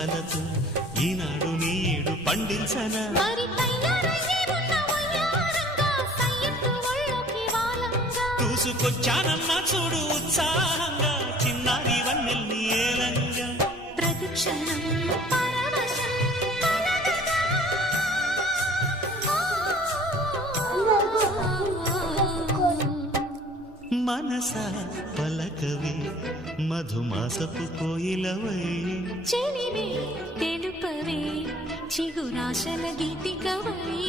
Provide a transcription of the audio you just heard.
అందాలతో ఈనాడు నీడు పండించనా చూసుకొచ్చానన్నా చూడు ఉత్సాహంగా చిన్నారి వన్నెల్ని ఏలంగా ప్రతిక్షణం మనసా పలకవే మధుమాసపు కోయిలవై చెలివే తెలుపవే చిగురాశల గీతికవై